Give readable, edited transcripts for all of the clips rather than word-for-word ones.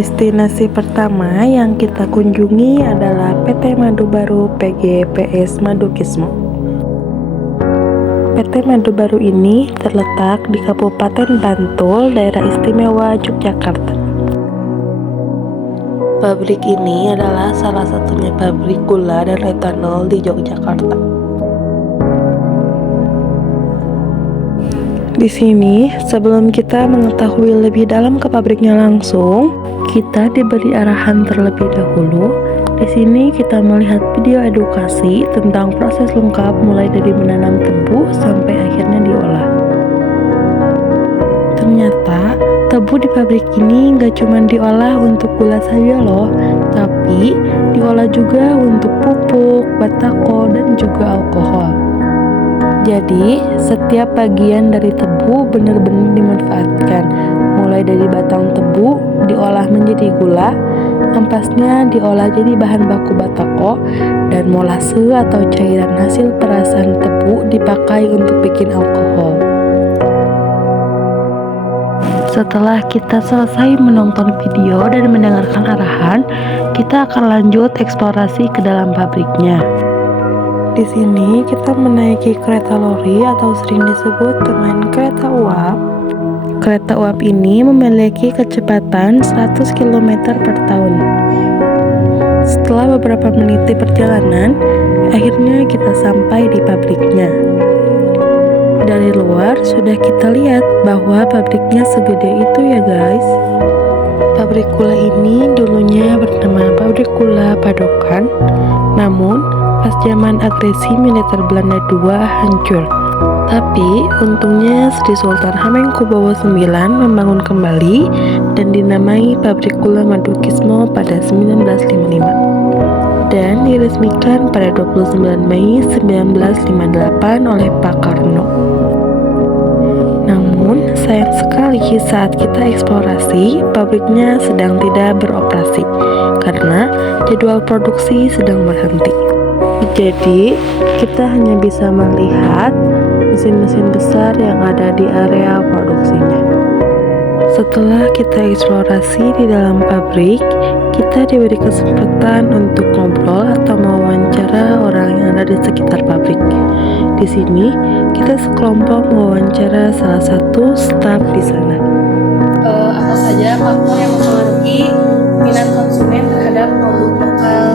Destinasi pertama yang kita kunjungi adalah PT Madu Baru PGPS Madukismo. PT Madu Baru ini terletak di Kabupaten Bantul, Daerah Istimewa Yogyakarta. Pabrik ini adalah salah satunya pabrik gula dan etanol di Yogyakarta. Di sini, sebelum kita mengetahui lebih dalam ke pabriknya langsung, kita diberi arahan terlebih dahulu. Di sini kita melihat video edukasi tentang proses lengkap mulai dari menanam tebu sampai akhirnya diolah. Ternyata tebu di pabrik ini nggak cuma diolah untuk gula saja loh, tapi diolah juga untuk pupuk, batako, dan juga alkohol. Jadi, setiap bagian dari tebu benar-benar dimanfaatkan, mulai dari batang tebu diolah menjadi gula, ampasnya diolah jadi bahan baku batako, dan molase atau cairan hasil perasan tebu dipakai untuk bikin alkohol. Setelah kita selesai menonton video dan mendengarkan arahan, kita akan lanjut eksplorasi ke dalam pabriknya. Di sini kita menaiki kereta lori atau sering disebut dengan kereta uap. Kereta uap ini memiliki kecepatan 100 km per tahun. Setelah beberapa menit di perjalanan, akhirnya kita sampai di pabriknya. Dari luar sudah kita lihat bahwa pabriknya segede itu ya guys. Pabrik gula ini dulunya bernama Pabrik Gula Padokan, namun pas zaman agresi militer Belanda II hancur. Tapi untungnya Sri Sultan Hamengkubuwono IX membangun kembali dan dinamai Pabrik Gula Madukismo pada 1955 dan diresmikan pada 29 Mei 1958 oleh Pak Karno. Namun sayang sekali saat kita eksplorasi, pabriknya sedang tidak beroperasi karena jadwal produksi sedang berhenti. Jadi, kita hanya bisa melihat mesin-mesin besar yang ada di area produksinya. Setelah kita eksplorasi di dalam pabrik, kita diberi kesempatan untuk ngobrol atau mewawancara orang yang ada di sekitar pabrik. Di sini, kita sekelompok mewawancara salah satu staf di sana. Apa saja faktor yang mempengaruhi minat konsumen terhadap produk lokal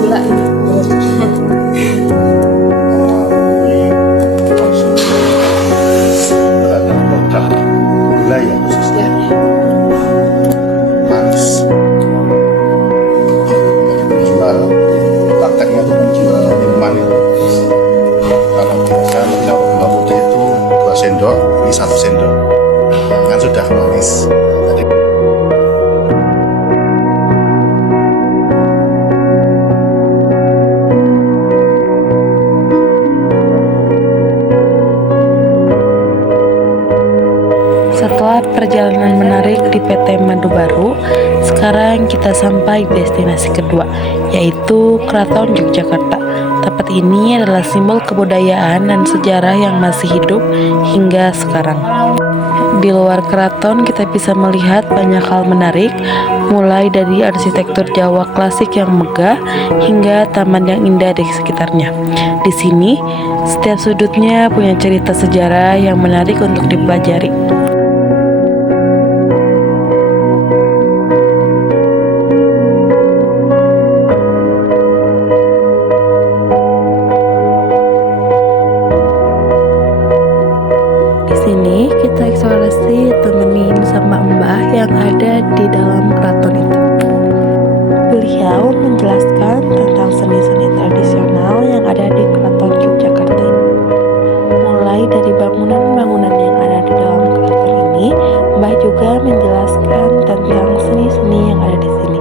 gula ini? Terhadap produk gula ya khususnya manis. Jual prakteknya itu menjual minuman itu. Kalau biasa menjual gula putih itu 2 sendok, ini 1 sendok. Kan sudah manis. Jadi setelah perjalanan menarik di PT Madu Baru, sekarang kita sampai di destinasi kedua, yaitu Keraton Yogyakarta. Tempat ini adalah simbol kebudayaan dan sejarah yang masih hidup hingga sekarang. Di luar keraton kita bisa melihat banyak hal menarik, mulai dari arsitektur Jawa klasik yang megah hingga taman yang indah di sekitarnya. Di sini, setiap sudutnya punya cerita sejarah yang menarik untuk dipelajari. Di sini kita eksplorasi temenin sama Mbah yang ada di dalam keraton itu. Beliau menjelaskan tentang seni-seni tradisional yang ada di Keraton Yogyakarta. Mulai dari bangunan-bangunan yang ada di dalam keraton ini, Mbah juga menjelaskan tentang seni-seni yang ada di sini.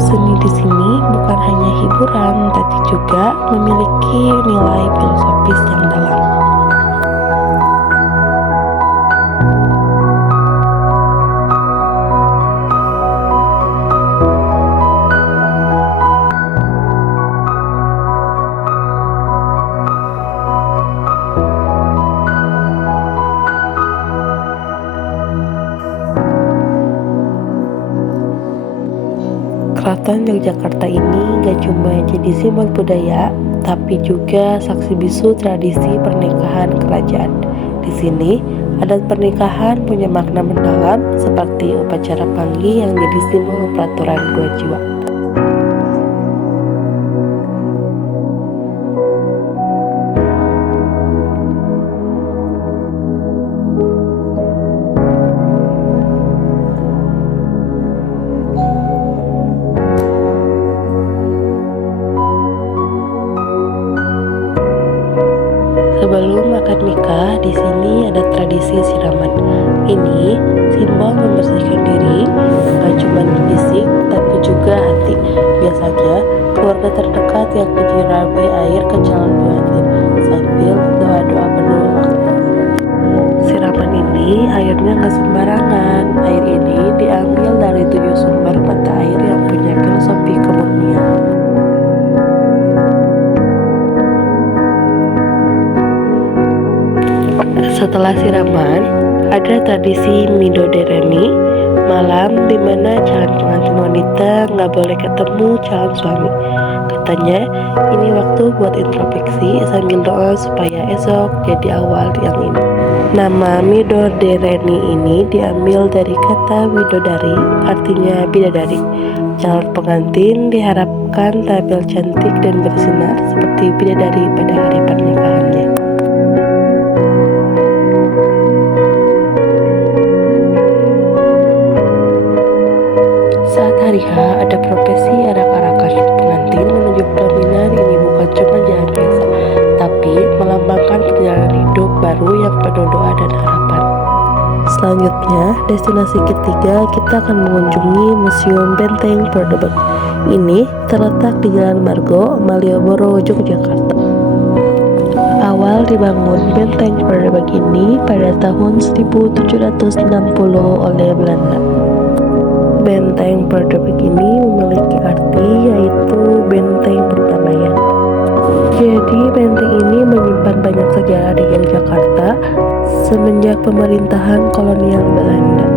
Seni di sini bukan hanya hiburan, tapi juga memiliki nilai filosofis yang dalam. Keraton Yogyakarta ini gak cuma jadi simbol budaya, tapi juga saksi bisu tradisi pernikahan kerajaan. Di sini, adat pernikahan punya makna mendalam seperti upacara panggih yang jadi simbol peraturan dua jiwa. Sebelum akad nikah, di sini ada tradisi siraman. Ini simbol membersihkan diri, bukan cuma fisik, tapi juga hati. Biasanya, keluarga terdekat yang menyirami air ke calon pengantin sambil doa-doa penuh makna. Siraman ini airnya nggak sembarangan. Air ini diambil dari 7 sumber mata air yang punya filosofi kemurnian. Setelah siraman, ada tradisi midodareni, malam di mana calon pengantin wanita nggak boleh ketemu calon suami. Katanya, ini waktu buat introspeksi sambil doa supaya esok jadi awal yang ini. Nama midodareni ini diambil dari kata widodari, artinya bidadari. Calon pengantin diharapkan tampil cantik dan bersinar seperti bidadari pada hari pernikahannya. Saat hari H, ada profesi arak-arakan. Pengantin menuju pelaminan. Ini bukan cuma jalan biasa, tapi melambangkan perjalanan hidup baru yang penuh doa dan harapan. Selanjutnya, destinasi ketiga kita akan mengunjungi Museum Benteng Perdebek. Ini terletak di Jalan Margo, Malioboro, Yogyakarta. Awal dibangun Benteng Perdebek ini pada tahun 1760 oleh Belanda. Benteng Perdebek ini memiliki arti yaitu benteng perdamaian. Jadi benteng ini menyimpan banyak sejarah di Yogyakarta semenjak pemerintahan kolonial Belanda.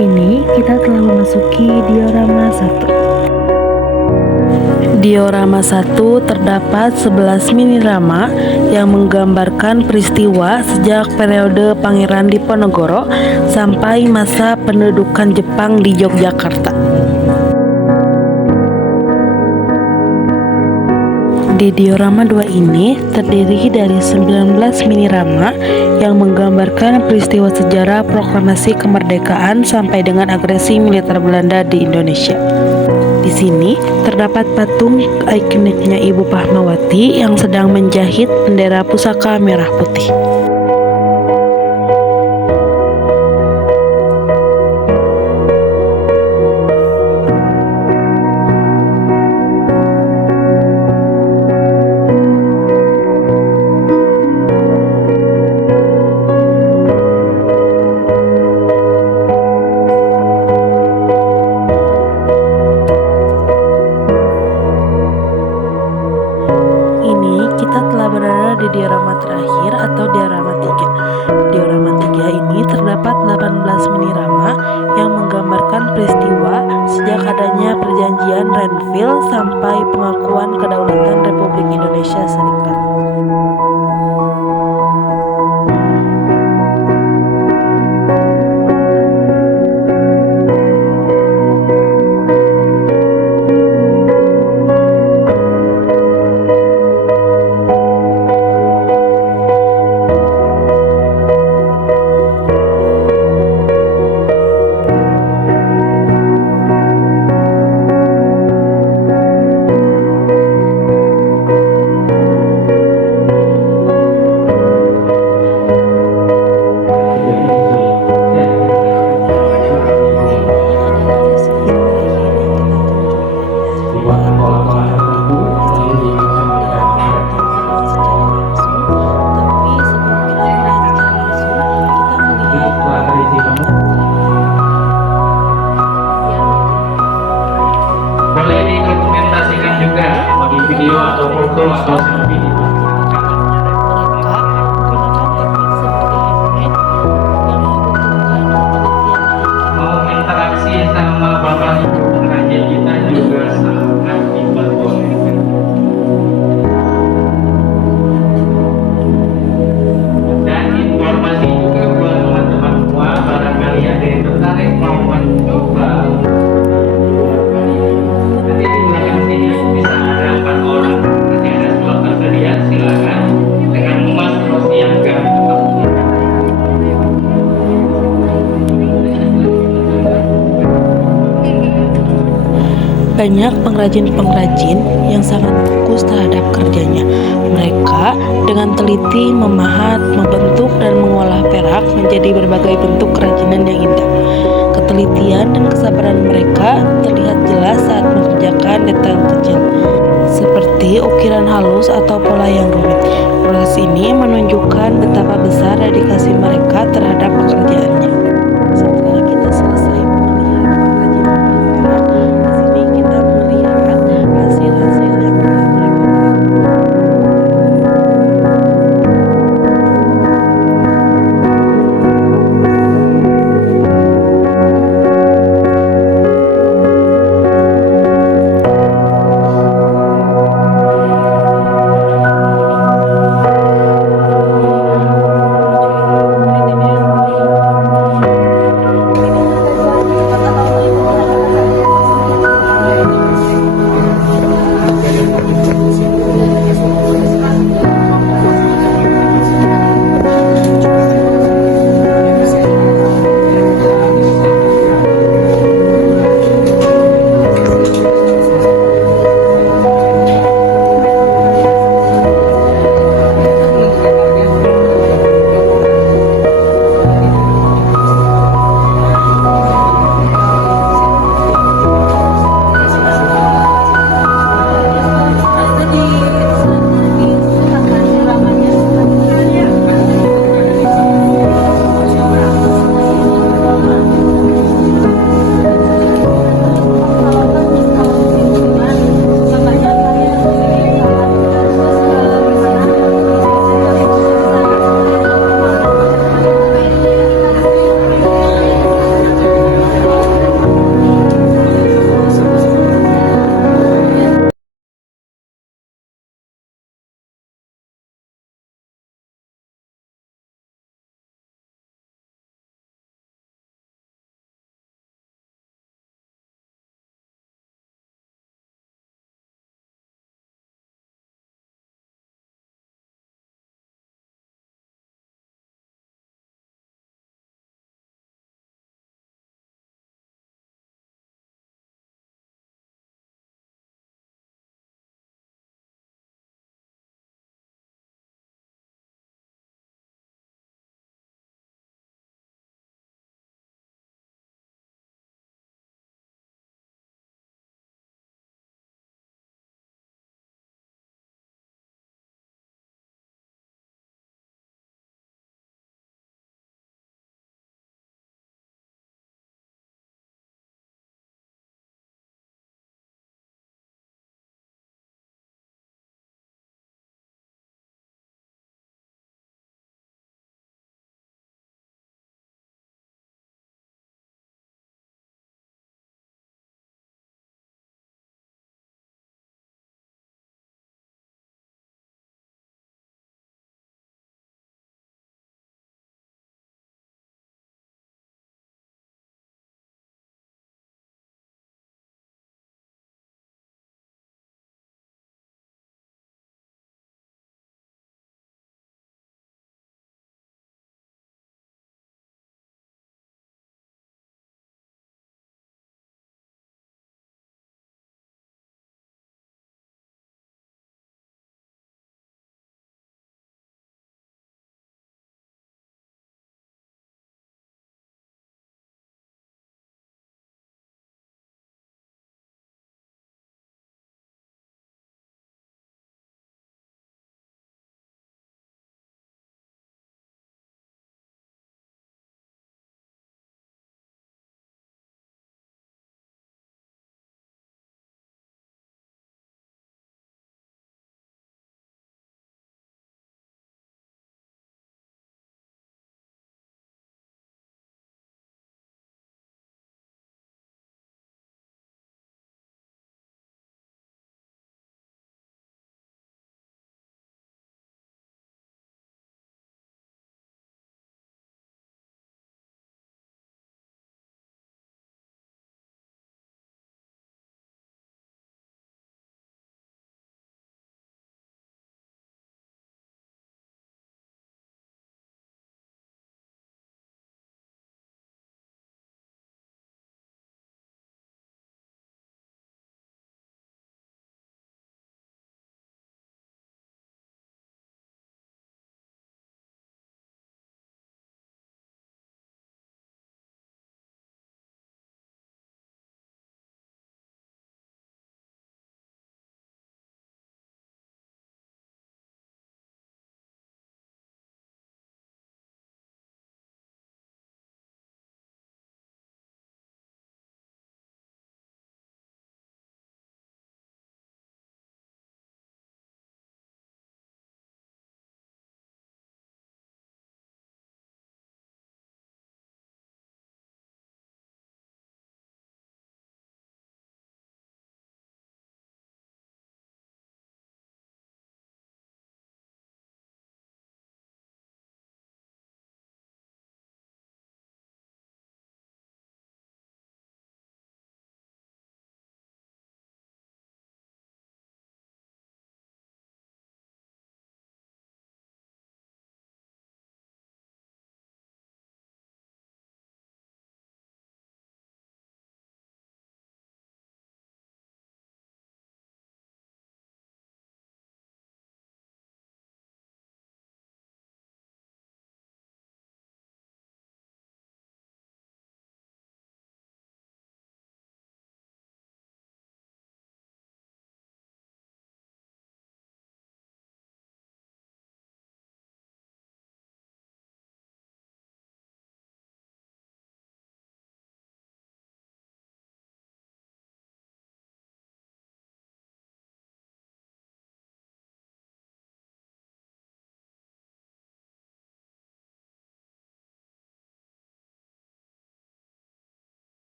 Ini kita telah memasuki diorama 1. Diorama 1 terdapat 11 mini drama yang menggambarkan peristiwa sejak periode Pangeran Diponegoro sampai masa pendudukan Jepang di Yogyakarta. Di diorama 2 ini terdiri dari 19 mini drama yang menggambarkan peristiwa sejarah proklamasi kemerdekaan sampai dengan agresi militer Belanda di Indonesia. Di sini terdapat patung ikoniknya Ibu Fatmawati yang sedang menjahit bendera pusaka merah putih. Kita telah berada di diorama terakhir atau diorama 3. Diorama 3 ini terdapat 18 mini drama yang menggambarkan peristiwa sejak adanya perjanjian Renville sampai pengakuan kedaulatan Republik Indonesia Serikat. video atau foto atau selfie. Mereka menggunakan teknik seperti handmade yang membutuhkan penelitian Banyak pengrajin-pengrajin yang sangat fokus terhadap kerjanya. Mereka dengan teliti memahat, membentuk, dan mengolah perak menjadi berbagai bentuk kerajinan yang indah. Ketelitian dan kesabaran mereka terlihat jelas saat mengerjakan detail kecil, seperti ukiran halus atau pola yang rumit. Proses ini menunjukkan betapa besar dedikasi mereka